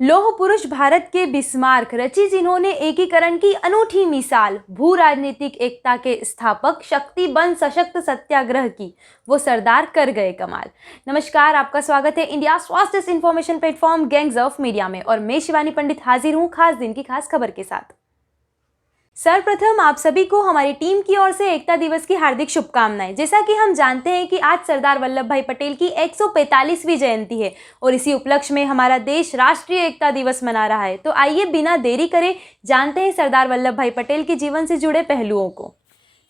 लौह पुरुष भारत के बिस्मार्क रची, जिन्होंने एकीकरण की अनूठी मिसाल, भू राजनीतिक एकता के स्थापक, शक्ति बन सशक्त सत्याग्रह की, वो सरदार कर गए कमाल। नमस्कार, आपका स्वागत है India fastest information platform gangs of media में और मैं शिवानी पंडित हाजिर हूं खास दिन की खास खबर के साथ। सर्वप्रथम आप सभी को हमारी टीम की ओर से एकता दिवस की हार्दिक शुभकामनाएं। जैसा कि हम जानते हैं कि आज सरदार वल्लभ भाई पटेल की 145वीं जयंती है और इसी उपलक्ष्य में हमारा देश राष्ट्रीय एकता दिवस मना रहा है। तो आइए बिना देरी करे जानते हैं सरदार वल्लभ भाई पटेल के जीवन से जुड़े पहलुओं को।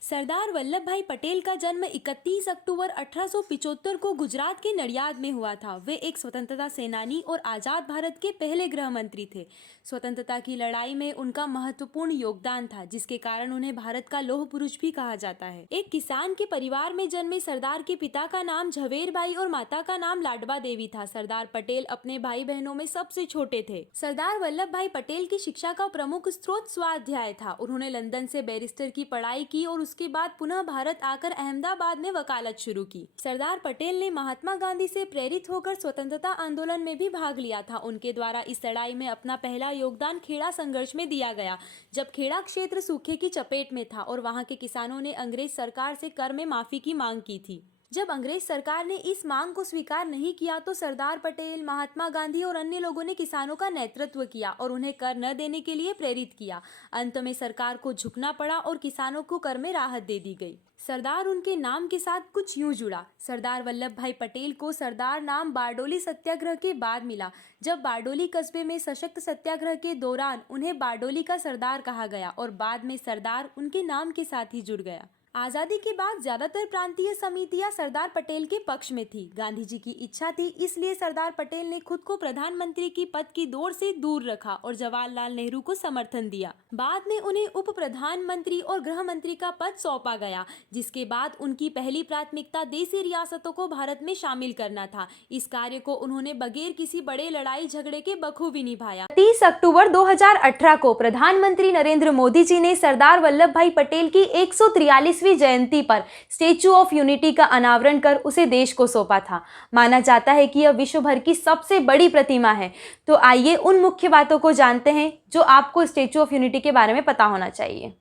सरदार वल्लभ भाई पटेल का जन्म 31 अक्टूबर 1875 को गुजरात के नडियाद में हुआ था। वे एक स्वतंत्रता सेनानी और आज़ाद भारत के पहले गृह मंत्री थे। स्वतंत्रता की लड़ाई में उनका महत्वपूर्ण योगदान था, जिसके कारण उन्हें भारत का लौह पुरुष भी कहा जाता है। एक किसान के परिवार में जन्मे सरदार के पिता का नाम झवेर भाई और माता का नाम लाडबा देवी था। सरदार पटेल अपने भाई बहनों में सबसे छोटे थे। सरदार वल्लभ भाई पटेल की शिक्षा का प्रमुख स्रोत स्वाध्याय था। उन्होंने लंदन से बैरिस्टर की पढ़ाई की और उसके बाद पुनः भारत आकर अहमदाबाद में वकालत शुरू की। सरदार पटेल ने महात्मा गांधी से प्रेरित होकर स्वतंत्रता आंदोलन में भी भाग लिया था। उनके द्वारा इस लड़ाई में अपना पहला योगदान खेड़ा संघर्ष में दिया गया, जब खेड़ा क्षेत्र सूखे की चपेट में था और वहां के किसानों ने अंग्रेज सरकार से कर में माफी की मांग की थी। जब अंग्रेज सरकार ने इस मांग को स्वीकार नहीं किया तो सरदार पटेल, महात्मा गांधी और अन्य लोगों ने किसानों का नेतृत्व किया और उन्हें कर न देने के लिए प्रेरित किया। अंत में सरकार को झुकना पड़ा और किसानों को कर में राहत दे दी गई। सरदार उनके नाम के साथ कुछ यूं जुड़ा। सरदार वल्लभ भाई पटेल को सरदार नाम बारडोली सत्याग्रह के बाद मिला, जब बारडोली कस्बे में सशक्त सत्याग्रह के दौरान उन्हें बारडोली का सरदार कहा गया और बाद में सरदार उनके नाम के साथ ही जुड़ गया। आजादी के बाद ज्यादातर प्रांतीय समितियां सरदार पटेल के पक्ष में थी। गांधी जी की इच्छा थी, इसलिए सरदार पटेल ने खुद को प्रधानमंत्री की पद की दौड़ से दूर रखा और जवाहरलाल नेहरू को समर्थन दिया। बाद में उन्हें उप प्रधानमंत्री और गृह मंत्री का पद सौंपा गया, जिसके बाद उनकी पहली प्राथमिकता देशी रियासतों को भारत में शामिल करना था। इस कार्य को उन्होंने बगैर किसी बड़े लड़ाई झगड़े के बखूबी निभाया। 30 अक्टूबर 2018 को प्रधानमंत्री नरेंद्र मोदी जी ने सरदार वल्लभ भाई पटेल की 143वीं जयंती पर स्टैच्यू ऑफ यूनिटी का अनावरण कर उसे देश को सौंपा था। माना जाता है कि यह विश्व भर की सबसे बड़ी प्रतिमा है। तो आइए उन मुख्य बातों को जानते हैं जो आपको स्टैच्यू ऑफ यूनिटी के बारे में पता होना चाहिए।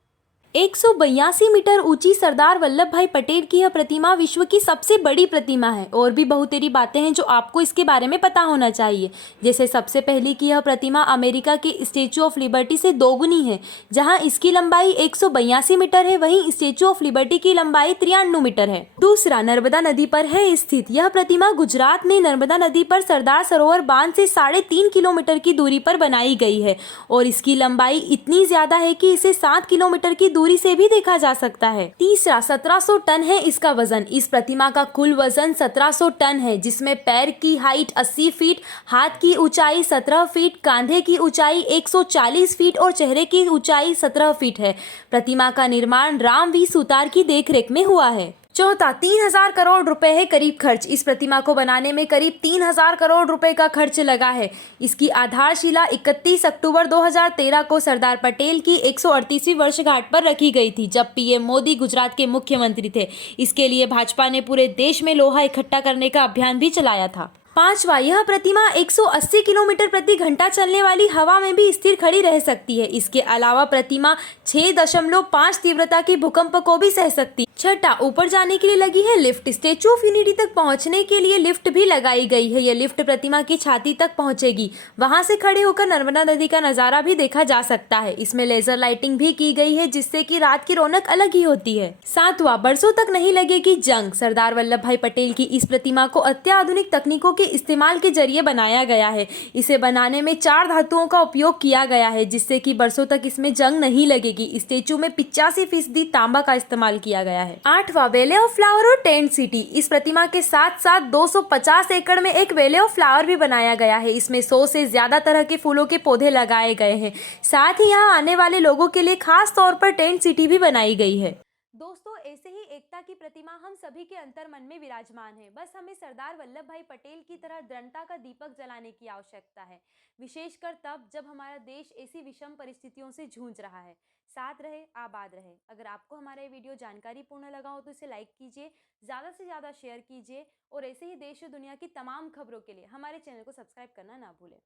182 मीटर ऊंची सरदार वल्लभ भाई पटेल की यह प्रतिमा विश्व की सबसे बड़ी प्रतिमा है। और भी बहुतेरी बातें हैं जो आपको इसके बारे में पता होना चाहिए। जैसे सबसे पहली कि यह प्रतिमा अमेरिका के स्टैच्यू ऑफ लिबर्टी से दोगुनी है। जहां इसकी लंबाई 182 मीटर है, वहीं स्टैच्यू ऑफ लिबर्टी की लंबाई 93 मीटर है। दूसरा, नर्मदा नदी पर है स्थित। यह प्रतिमा गुजरात में नर्मदा नदी पर सरदार सरोवर बांध से 3.5 किलोमीटर की दूरी पर बनाई गई है और इसकी लंबाई इतनी ज्यादा है कि इसे 7 किलोमीटर की दूरी से भी देखा जा सकता है। तीसरा, 1700 टन है इसका वजन। इस प्रतिमा का कुल वजन 1700 टन है, जिसमें पैर की हाइट 80 फीट, हाथ की ऊंचाई 17 फीट, कांधे की ऊंचाई 140 फीट और चेहरे की ऊंचाई 17 फीट है। प्रतिमा का निर्माण राम वी सुतार की देखरेख में हुआ है। चौथा, 3000 करोड़ रुपए है करीब खर्च। इस प्रतिमा को बनाने में करीब 3000 करोड़ रुपए का खर्च लगा है। इसकी आधारशिला 31 अक्टूबर 2013 को सरदार पटेल की 138वीं वर्षगांठ पर रखी गई थी, जब पीएम मोदी गुजरात के मुख्यमंत्री थे। इसके लिए भाजपा ने पूरे देश में लोहा इकट्ठा करने का अभियान भी चलाया था। पांचवा, यह प्रतिमा 180 किलोमीटर प्रति घंटा चलने वाली हवा में भी स्थिर खड़ी रह सकती है। इसके अलावा प्रतिमा 6.5 तीव्रता के भूकंप को भी सह सकती है। छठा, ऊपर जाने के लिए लगी है लिफ्ट। स्टैच्यू ऑफ यूनिटी तक पहुंचने के लिए लिफ्ट भी लगाई गई है। यह लिफ्ट प्रतिमा की छाती तक पहुंचेगी। वहां से खड़े होकर नर्मदा नदी का नजारा भी देखा जा सकता है। इसमें लेजर लाइटिंग भी की गई है, जिससे कि रात की रौनक अलग ही होती है। सातवां, बरसों तक नहीं लगेगी जंग। सरदार वल्लभ भाई पटेल की इस प्रतिमा को अत्याधुनिक तकनीकों के इस्तेमाल के जरिए बनाया गया है। इसे बनाने में 4 धातुओं का उपयोग किया गया है, जिससे कि बरसों तक इसमें जंग नहीं लगेगी। स्टैच्यू में 85% तांबा का इस्तेमाल किया गया है। आठवां, वैले ऑफ फ्लावर और टेंट सिटी। इस प्रतिमा के साथ साथ 250 एकड़ में एक वैले ऑफ फ्लावर भी बनाया गया है। इसमें 100 से ज्यादा तरह के फूलों के पौधे लगाए गए हैं। साथ ही यहाँ आने वाले लोगों के लिए खास तौर पर टेंट सिटी भी बनाई गई है। दोस्तों, ऐसे ही एकता की प्रतिमा हम सभी के अंतर मन में विराजमान है। बस हमें सरदार वल्लभ भाई पटेल की तरह दृढ़ता का दीपक जलाने की आवश्यकता है, विशेषकर तब जब हमारा देश ऐसी विषम परिस्थितियों से जूझ रहा है। साथ रहे, आबाद रहे। अगर आपको हमारा ये वीडियो जानकारीपूर्ण लगा हो तो इसे लाइक कीजिए, ज़्यादा से ज़्यादा शेयर कीजिए और ऐसे ही देश और दुनिया की तमाम खबरों के लिए हमारे चैनल को सब्सक्राइब करना ना भूलें।